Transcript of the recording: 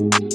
you